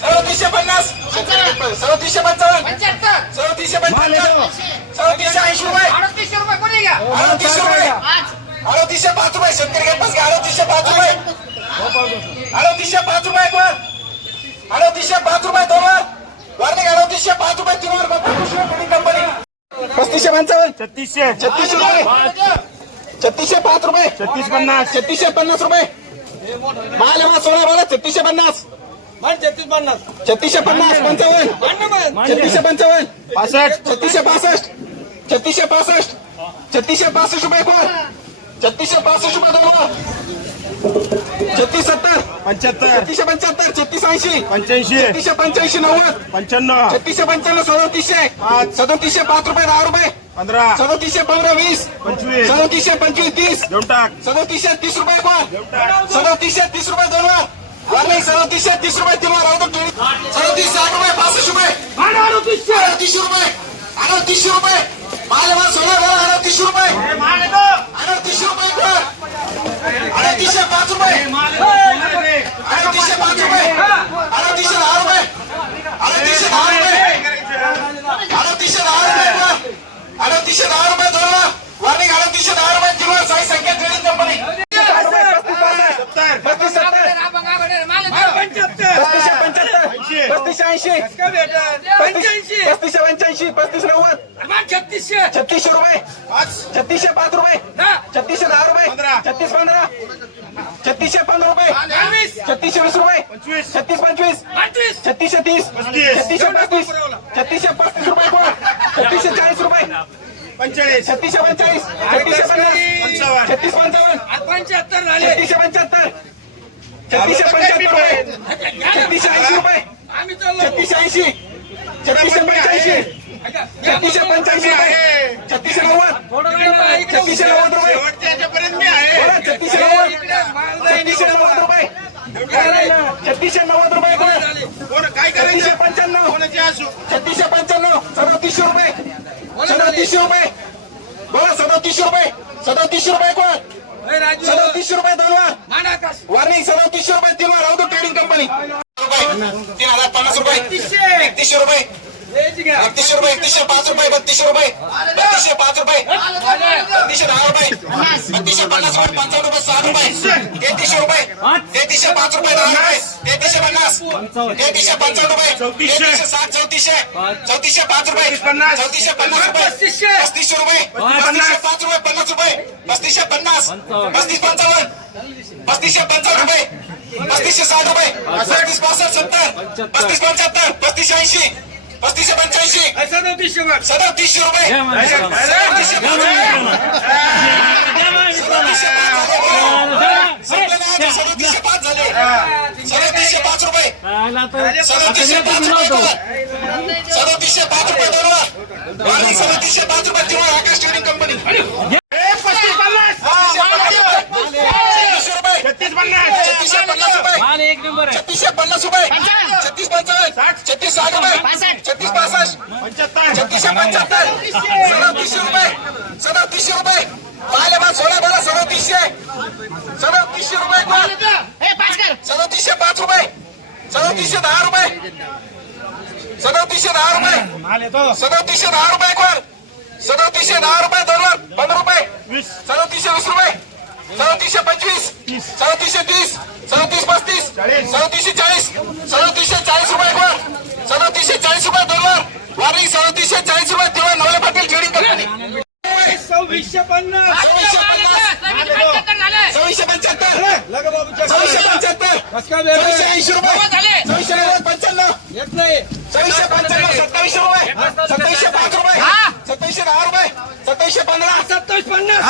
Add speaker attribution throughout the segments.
Speaker 1: सदतीसशे पन्नास. सदतीसशे पंचावन्न.
Speaker 2: पंच्याहत्तर.
Speaker 1: सदतीसशे पंचावन्न. सदतीसशे ऐंशी रुपये.
Speaker 2: अडतीसशे रुपये कोणी घ्या?
Speaker 1: अडतीसशे रुपये.
Speaker 2: पाच.
Speaker 1: पाच रुपये. शेतकरी घेत बस अडतीसशे पाच रुपये. अडतीसशे पाच रुपये वर अडतीसशे पाच रुपये दोन वर वार्निक अडतीसशे पाच रुपये तीन वर कंपनी पस्तीसशे पंचावन्न.
Speaker 3: छत्तीसशे.
Speaker 1: छत्तीसशे रुपये. छत्तीसशे पाच रुपये.
Speaker 3: छत्तीस पन्नास.
Speaker 1: छत्तीसशे पन्नास रुपये. माल सोळा बारा छत्तीसशे
Speaker 3: छत्तीस पन्नास.
Speaker 1: छत्तीसशे पन्नास पंचावन्न. छत्तीसशे पंचावन्न.
Speaker 3: पासष्ट.
Speaker 1: छत्तीसशे पासष्ट. छत्तीसशे पासष्ट. छत्तीसशे पासष्ट रुपये वर छत्तीसशे पासष्ट रुपये दोन छत्तीस सत्तर.
Speaker 3: पंच्याहत्तर.
Speaker 1: छत्तीसशे पंच्याहत्तर छत्तीस ऐंशी.
Speaker 3: पंच्याऐंशी.
Speaker 1: छत्तीसशे पंच्याऐंशी नव्वद.
Speaker 3: पंच्याण्णव.
Speaker 1: छत्तीसशे पंच्याण्णव सदतीसशे. सदतीसशे पाच रुपये दहा रुपये.
Speaker 3: पंधरा.
Speaker 1: सदतीसशे पंधरा वीस.
Speaker 3: पंचवीस.
Speaker 1: सदतीसशे पंचवीस तीस.
Speaker 3: देऊन टाक
Speaker 1: सदतीसशे तीस रुपये वर सदतीसशे तीस रुपये दोन আরে সারদিশে 30 রুপে দিমা আর তো 30 60 রুপে 50 রুপে মানে আর 30 আর 30 রুপে আর 30 রুপে মালে মাল সোনা গেল আর 30 রুপে মালে তো আর 30 রুপে কর আর 30 5 রুপে মালে আর 30 5 রুপে আর 30
Speaker 3: 10
Speaker 1: রুপে ধরো ওয়ার্নিং আর 30 ऐंशी पस्तीस- पस्तीसशे पंच्याऐंशी पस्तीस नव्वद.
Speaker 2: छत्तीसशे.
Speaker 1: छत्तीसशे रुपये. छत्तीसशे पाच रुपये. छत्तीसशे दहा रुपये.
Speaker 3: पंधरा.
Speaker 1: छत्तीस पंधरा. छत्तीसशे पंधरा रुपये. छत्तीसशे वीस रुपये.
Speaker 3: पंचवीस.
Speaker 1: छत्तीस पंचवीस. छत्तीसशे तीस.
Speaker 3: पस्तीस.
Speaker 1: छत्तीसशे पस्तीस. छत्तीसशे पस्तीस रुपये कोण? छत्तीसशे चाळीस रुपये.
Speaker 3: पंचेचाळीस.
Speaker 1: छत्तीसशे पंचाळीस छत्तीसशे पन्नास.
Speaker 3: पंचावन्न.
Speaker 1: छत्तीस पंचावन्न.
Speaker 2: पंच्याहत्तर झाले.
Speaker 1: छत्तीसशे पंच्याहत्तर. छत्तीसशे पंच्याहत्तर रुपये. छत्तीसशे ऐंशी रुपये. छत्तीसशे ऐंशी. छत्तीसशे पंच्याऐंशी. छत्तीसशे पंच्याऐंशी रुपये. छत्तीसशे नव्वद. छत्तीसशे नव्वद रुपये.
Speaker 3: शेवटच्या याच्यापर्यंत मी आहे.
Speaker 1: छत्तीसशे नव्वद. छत्तीसशे नव्वद रुपये. छत्तीसशे नव्वद रुपये
Speaker 3: काय
Speaker 1: छत्तीसशे
Speaker 3: करायचं
Speaker 1: पंच्याण्णव. छत्तीसशे पंच्याण्णव. सदतीसशे रुपये. सदतीसशे रुपये. बोला सदतीसशे रुपये. सदतीसशे रुपये कोण? सदतीसशे रुपये दोन वर वार्निंग सदतीसशे रुपये तीन वर राहतो ट्रेडिंग कंपनी तीन हजार पन्नास रुपये. एकतीसशे. रुपये. एकतीसशे रुपये एकतीसशे पाच रुपये बत्तीसशे रुपये. बत्तीसशे पाच रुपये. बत्तीसशे दहा रुपये. बत्तीसशे पन्नास रुपये पंचावन्न रुपये साठ रुपये. तेहतीसशे रुपये. तेहतीसशे पाच रुपये दहा रुपये. तेहतीसशे पन्नास. तेहतीसशे पंचावन्न रुपये. तेहतीसशे साठ चौतीसशे. चौतीसशे पाच रुपये.
Speaker 3: पन्नास.
Speaker 1: चौतीसशे पन्नास रुपये. पस्तीसशे रुपये. पस्तीसशे पाच रुपये पन्नास रुपये. पस्तीसशे पन्नास. पस्तीस पंचावन्न. पस्तीसशे पंचावन्न रुपये. पस्तीसशे साठ रुपये. पस्तीस पासष्ट सत्तर. पस्तीस पंच्याहत्तर. पस्तीसशे ऐंशी. पस्तीसशे पंच्याऐंशी. सदतीसशे रुपये. सदतीसशे पाच झाले. सदतीसशे पाच रुपये. सदतीसशे पाच रुपये सदतीसशे पाच रुपये वाली सदतीसशे पाच रुपये आकाश ट्रेडिंग कंपनी
Speaker 3: पस्तीस पन्नास
Speaker 1: छत्तीसशे रुपये
Speaker 3: छत्तीस पन्नास.
Speaker 1: छत्तीसशे पन्नास रुपये. छत्तीसशे पन्नास रुपये. छत्तीस पंचावन्न. छत्तीस साठ रुपये. छत्तीस पासष्ट.
Speaker 3: पंच्याहत्तर.
Speaker 1: छत्तीसशे पंच्याहत्तर. सदतीसशे. रुपये. सदतीसशे रुपये. पाहिले बा सोळा बारा सदतीसशे. सदतीसशे रुपये कोण सदतीसशे पाच रुपये. सदतीसशे दहा रुपये. सदतीसशे दहा रुपये.
Speaker 3: माल येतो.
Speaker 1: सदतीसशे दहा रुपये कोण सदतीसशे दहा रुपये दोन पंधरा रुपये. सदतीसशे वीस रुपये. सदतीसशे पंचवीस सदतीसशे तीस सदतीस पस्तीस. सदतीसशे चाळीस सदतीसशे चाळीस रुपये वर सदतीसशे चाळीस रुपये दोन वर वारी सदतीसशे चाळीस रुपये तेव्हा नवले पाटील ट्रेडिंग कंपनी
Speaker 3: सव्वीसशे पन्नास.
Speaker 1: सव्वीसशे पन्नास. सव्वीसशे पंच्याहत्तर. सव्वीसशे पंच्याहत्तर. सव्वीसशे ऐंशी रुपये. सव्वीसशे नव्वद पंच्याण्णव.
Speaker 3: येत नाही.
Speaker 1: सव्वीसशे पंच्याण्णव सत्तावीसशे रुपये. सत्तावीसशे पाच रुपये. सत्तावीसशे दहा रुपये. सत्तावीसशे पंधरा
Speaker 3: सत्तावीस पन्नास.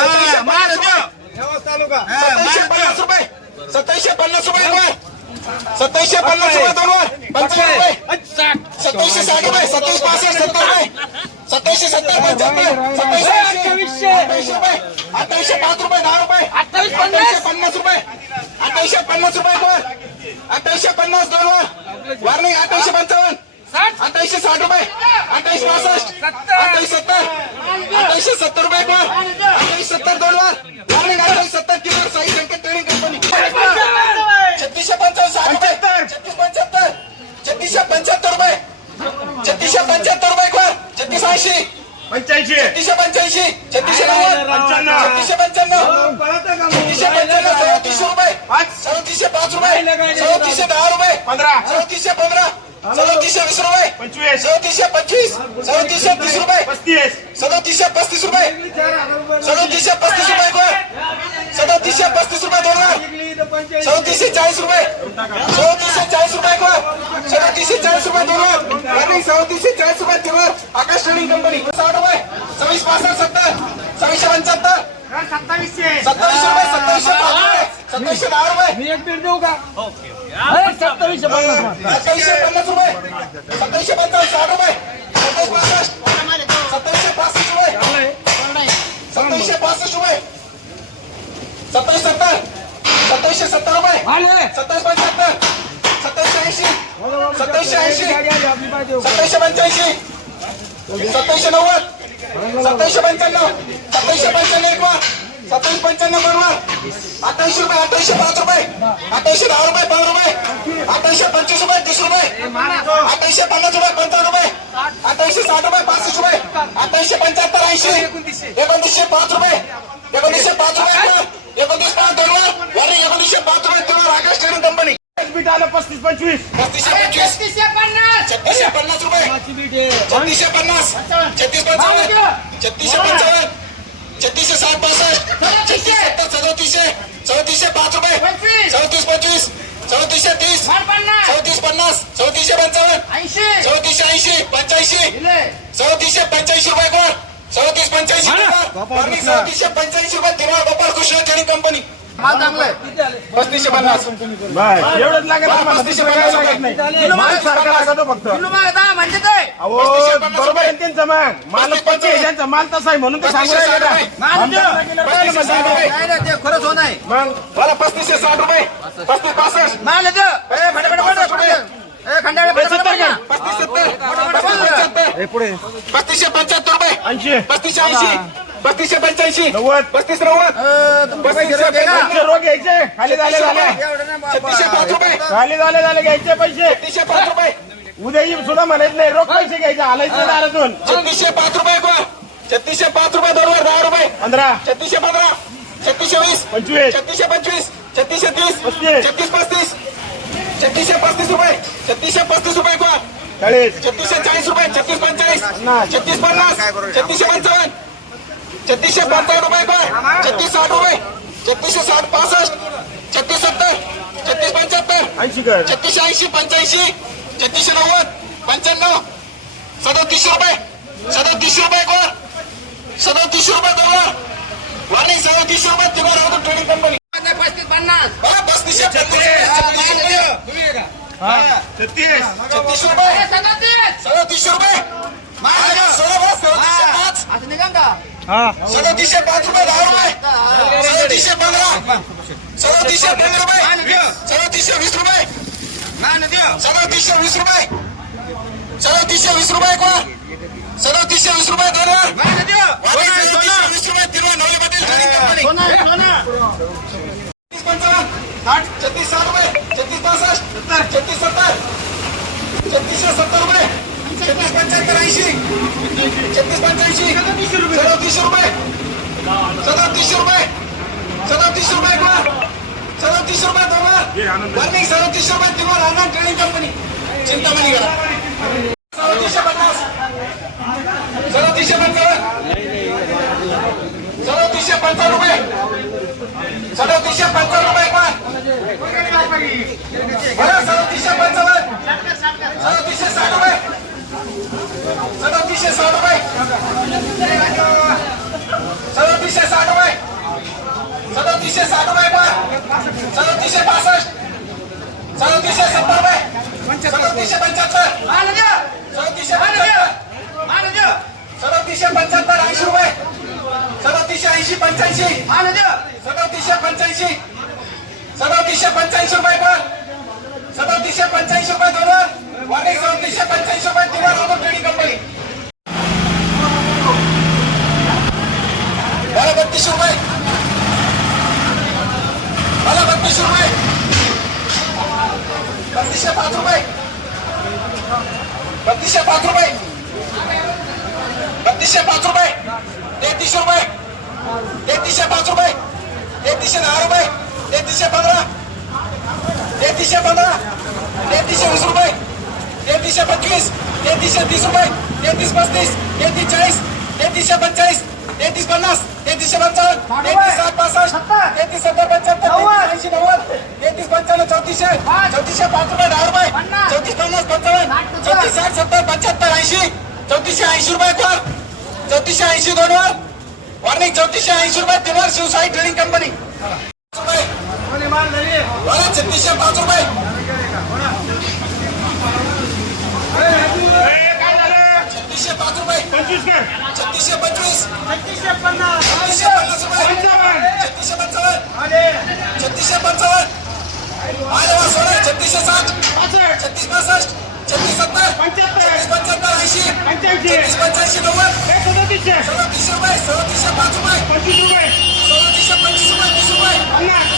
Speaker 3: तालुका
Speaker 1: सत्तावीसशे पन्नास रुपये. सत्तावीसशे पन्नास रुपये सत्तावीसशे पन्नास रुपये दोन वर. पंचावन्न रुपये. सत्तावीसशे साठ रुपये. सत्तावीस पासष्ट सत्तर रुपये. सत्तावीसशे सत्तर पंच्याहत्तर सत्तावीसशे अठ्ठावीसशे. अठ्ठावीसशे रुपये. अठ्ठावीसशे पाच रुपये दहा रुपये. अठ्ठावीसशे पन्नास. रुपये. अठ्ठावीसशे पन्नास रुपये वर. अठ्ठावीसशे पन्नास दोन वर. वारणी अठ्ठावीसशे पंचावन्न. अठ्ठावीसशे साठ रुपये. अठ्ठावीस पासष्ट. अठ्ठावीस सत्तर. अठ्ठावीसशे सत्तर रुपये वर. अठ्ठावीस सत्तर दोन वर. अठ्ठावीस सत्तर kilo Sai Sanket trading company. छत्तीसशे पंचावन्न साठ रुपये. छत्तीस पंच्याहत्तर. छत्तीस छत्तीसशे पंच्याहत्तर रुपये कोण छत्तीस ऐंशी.
Speaker 3: पंच्याऐंशी.
Speaker 1: छत्तीसशे पंच्याऐंशी. छत्तीसशे नव्वद. छत्तीसशे पंच्याण्णव. छत्तीसशे पंच्याण्णव. सदतीसशे रुपये.
Speaker 3: पाच.
Speaker 1: सदतीसशे पाच रुपये. सदतीसशे दहा रुपये.
Speaker 3: पंधरा.
Speaker 1: सदतीसशे पंधरा. सदतीसशे वीस रुपये.
Speaker 3: पंचवीस.
Speaker 1: सदतीसशे पंचवीस. सदतीसशे तीस रुपये.
Speaker 3: पस्तीस.
Speaker 1: सदतीसशे पस्तीस रुपये. सदतीसशे पस्तीस रुपये कोण? सदतीसशे पस्तीस रुपये दोन लाख सदतीसशे चाळीस रुपये. सदतीसशे चाळीस रुपये कोण? सदतीसशे चाळीस रुपये दोन लाख आणि सदतीसशे चाळीस रुपये तीन लाख आकाश ट्रेडिंग कंपनी. साठ रुपये. सव्वीस पासष्ट सत्तर. सव्वीसशे पंच्याहत्तर.
Speaker 3: सत्तावीसशे.
Speaker 1: सत्तावीसशे रुपये सत्तावीसशे पाच रुपये सत्तावीसशे दहा रुपये.
Speaker 3: मी एक बीड देऊ का? अरे, सत्तावीसशे पन्नास
Speaker 1: सत्तावीसशे पन्नास रुपये. सत्तावीसशे पंचावन्न साठ रुपये. सत्तावीस पासष्ट सत्तावीसशे पासष्ट रुपये. सत्तावीसशे पासष्ट रुपये. सत्तावीस सत्तर. सत्तावीसशे सत्तर रुपये. सत्तावीस पंच्याहत्तर. सत्तावीसशे ऐंशी. सत्तावीसशे ऐंशी. सत्तावीसशे पंच्याऐंशी. सत्तावीसशे नव्वद. सत्तावीसशे पंच्याण्णव. सत्तावीसशे पंच्याण्णव एक सत्तावीस पंच्याण्णव बरोबर अठ्ठावीसशे रुपये अठ्ठावीसशे पाच रुपये. अठ्ठावीसशे दहा रुपये पंधरा रुपये. अठ्ठावीसशे पंचवीस रुपये तीस रुपये. अठ्ठावीसशे पन्नास रुपये पंचावन्न रुपये. अठ्ठावीसशे साठ रुपये पासष्ट रुपये. अठ्ठावीसशे पंच्याहत्तर ऐंशी. एकोणतीसशे पाच रुपये. एकोणतीसशे पाच रुपये एकोणतीस पाच दोन वर आणि एकोणतीसशे पाच रुपये दोन वर आकाश ट्रेडिंग कंपनी.
Speaker 3: पस्तीस पंचवीस
Speaker 1: पस्तीसशे पंचवीस
Speaker 2: छत्तीसशे पन्नास.
Speaker 1: छत्तीसशे पन्नास रुपये. छत्तीसशे पन्नास. छत्तीस पंचावन्न. छत्तीसशे पंचावन्न. छत्तीसशे साठ पासष्ट. छत्तीस सत्तर सदोतीसशे चौतीसशे पाच रुपये.
Speaker 2: पंचवीस.
Speaker 1: चौतीस पंचवीस. चौतीसशे तीस. चौतीस पन्नास. चौतीसशे पंचावन्न.
Speaker 2: ऐंशी.
Speaker 1: चौतीसशे ऐंशी. पंच्याऐंशी. चौतीसशे पंच्याऐंशी रुपये कोण? चौतीस पंच्याऐंशी चौतीसशे पंच्याऐंशी रुपये तेव्हा गोपाळ कृष्ण ट्रेडिंग कंपनी.
Speaker 2: माल चांगलं आहे.
Speaker 1: पस्तीसशे पन्नास.
Speaker 3: एवढंच लागत
Speaker 1: पस्तीसशे पन्नास रुपये.
Speaker 3: लागत नाही. माल सारखा लागतो फक्त.
Speaker 2: किलो दहा म्हणजे काय?
Speaker 3: अहो बरोबर आहे
Speaker 1: रुपये.
Speaker 3: त्यांचं मग माल पक्के आहे, त्यांचा माल तसा आहे म्हणून तर सांगू
Speaker 1: पस्तीसशे
Speaker 3: राहिले
Speaker 1: साठ
Speaker 3: ना.
Speaker 1: रुपये.
Speaker 3: माल तसा गेला पाहिजे
Speaker 1: पस्तीसशे साठ
Speaker 3: म्हणजे.
Speaker 1: रुपये.
Speaker 2: नाही नाही ते खरंच आहे
Speaker 3: मग?
Speaker 1: मला पस्तीसशे साठ रुपये. पस्तीस पासष्ट.
Speaker 2: माल येतो. ए ए खंडाळे फटे फटे
Speaker 3: सत्तर
Speaker 2: फटे.
Speaker 1: पस्तीस सत्तर. पस्तीस पंच्याहत्तर
Speaker 3: पुढे.
Speaker 1: पस्तीसशे पंच्याहत्तर रुपये.
Speaker 3: ऐंशी.
Speaker 1: पस्तीसशे ऐंशी. पस्तीसशे पंच्याऐंशी.
Speaker 3: नव्वद.
Speaker 1: पस्तीस नव्वद. पस्तीसशे?
Speaker 3: पैसे रोख घ्यायचे? खाली झाले झाले.
Speaker 1: छत्तीसशे पाच रुपये.
Speaker 3: खाली झाले झाले. घ्यायचे पैसे.
Speaker 1: छत्तीसशे पाच रुपये.
Speaker 3: उद्या येईल सुद्धा म्हणायचं नाही रोख पैसे घ्यायचे. हालायचं दारातून
Speaker 1: छत्तीसशे पाच रुपये कोण? छत्तीसशे पाच रुपये बरोबर दहा रुपये.
Speaker 3: पंधरा.
Speaker 1: छत्तीसशे पंधरा. छत्तीसशे वीस.
Speaker 3: पंचवीस.
Speaker 1: छत्तीसशे पंचवीस. छत्तीसशे तीस.
Speaker 3: पस्तीस.
Speaker 1: छत्तीस पस्तीस. छत्तीसशे पस्तीस रुपये. छत्तीसशे पस्तीस रुपये कोण?
Speaker 3: चाळीस.
Speaker 1: छत्तीसशे चाळीस रुपये. छत्तीस पंचाळीस.
Speaker 3: पन्नास.
Speaker 1: छत्तीस पन्नास. छत्तीसशे पंचावन्न. छत्तीसशे पंचावन्न रुपये काय छत्तीस साठ रुपये. छत्तीसशे साठ पासष्ट. छत्तीस सत्तर. छत्तीस पंच्याहत्तर. छत्तीसशे ऐंशी पंच्याऐंशी. छत्तीसशे नव्वद. पंच्याण्णव. सदतीसशे रुपये. सदतीसशे रुपये कोण सदतीसशे रुपये दोन वार्निंग सदतीसशे रुपये तिला राहतो ट्रेडिंग कंपनी
Speaker 2: पस्तीस पन्नास.
Speaker 1: पस्तीसशे
Speaker 3: छत्तीस.
Speaker 1: छत्तीसशे रुपये. सदतीसशे रुपये. सोळा. सदतीसशे पाच
Speaker 3: हा
Speaker 1: रुपये दहा रुपये सदतीसशे पंधरा. सदतीसशे पंधरा रुपये. सदतीसशे वीस रुपये. सदतीसशे वीस रुपये. सदतीसशे वीस रुपये कोण? सदतीसशे वीस रुपये वर सदतीसशे वीस रुपये तीन वर नवली पाटील ट्रेडिंग कंपनी
Speaker 2: सोना सोना
Speaker 1: छत्तीस पंचावन्न साठ छत्तीस साठ रुपये छत्तीस पासष्ट छत्तीस सत्तर छत्तीसशे सत्तर रुपये छत्तीस पंच्याहत्तर ऐंशी छत्तीस पंच्याऐंशी सदतीसशे रुपये सदतीसशे रुपये सदतीसशे रुपये कोण सदतीसशे रुपये दोन वर्निंग सदतीसशे रुपये तीन आनंद ट्रेनिंग कंपनी चिंतामणी करा. सदतीसशे पन्नास. सदतीसशे पंचावन्न सदतीसशे पंचावन्न रुपये. सदतीसशे पंचावन्न रुपये कोण बरं. सदतीसशे पंचावन्न सदतीसशे साठ रुपये. सदतीसशे साठ रुपये. सदतीसशे साठ रुपये. सदतीसशे साठ बाय पण सदतीसशे पासष्ट. सदतीसशे सत्तर बाय सदतीसशे पंच्याहत्तर. सदतीसशे पंच्याहत्तर. सदतीसशे पंच्याहत्तर ऐंशी रुपये. सदतीसशे ऐंशी पंच्याऐंशी. सदतीसशे पंच्याऐंशी. सदतीसशे पंच्याऐंशी रुपये पण सदतीसशे पंच्याऐंशी रुपये दोन वाटे सदतीसशे पंच्याऐंशी रुपये तीन राहतो ट्रेडिंग कंपनी मला बत्तीसशे रुपये मला बत्तीसशे रुपये बत्तीसशे पाच रुपये. बत्तीसशे पाच रुपये. तेहतीसशे रुपये. तेहतीसशे पाच रुपये. तेहतीसशे दहा रुपये. तेहतीसशे पंधरा. तेहतीसशे पंधरा. तेहतीसशे वीस रुपये. तेहतीसशे पंचवीस. तेहतीसशे तीस रुपये. तेहतीस पस्तीस. तेहतीस चाळीस. तेहतीसशे पंचेचाळीस तेहतीस पन्नास. तेहतीसशे पंचावन्न. तेहतीस साठ पासष्ट तेहतीस सत्तर पंच्याहत्तर ऐंशी नव्वद. तेहतीस पंच्याण्णव चौतीसशे. चौतीसशे पाच रुपये दहा रुपये. चौतीस पन्नास पंचावन्न. चौतीस साठ सत्तर पंच्याहत्तर ऐंशी. चौतीसशे ऐंशी रुपये कर चौतीसशे ऐंशी दोन वर. वॉर्निंग चौतीसशे ऐंशी रुपये तीन वर शिवसाई ट्रेडिंग कंपनी. रुपये बरं, छत्तीसशे पाच रुपये. सदतीसशे रुपये सदतीसशे पाच रुपये सदतीसशे पंचवीस रुपये तीस रुपये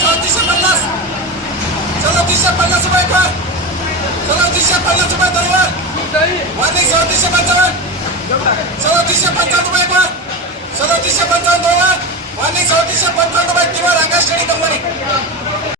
Speaker 1: सदतीसशे पन्नास सदतीसशे पन्नास रुपये कर सदतीसशे पन्नास रुपये दरवर वाढली सदतीसशे पंचावन्न सदतीसशे पंचावन्न रुपये कर सदतीसशे पंचावन्न दोन वाढली सदतीसशे पंचावन्न रुपये किंवा रंगा कंपनी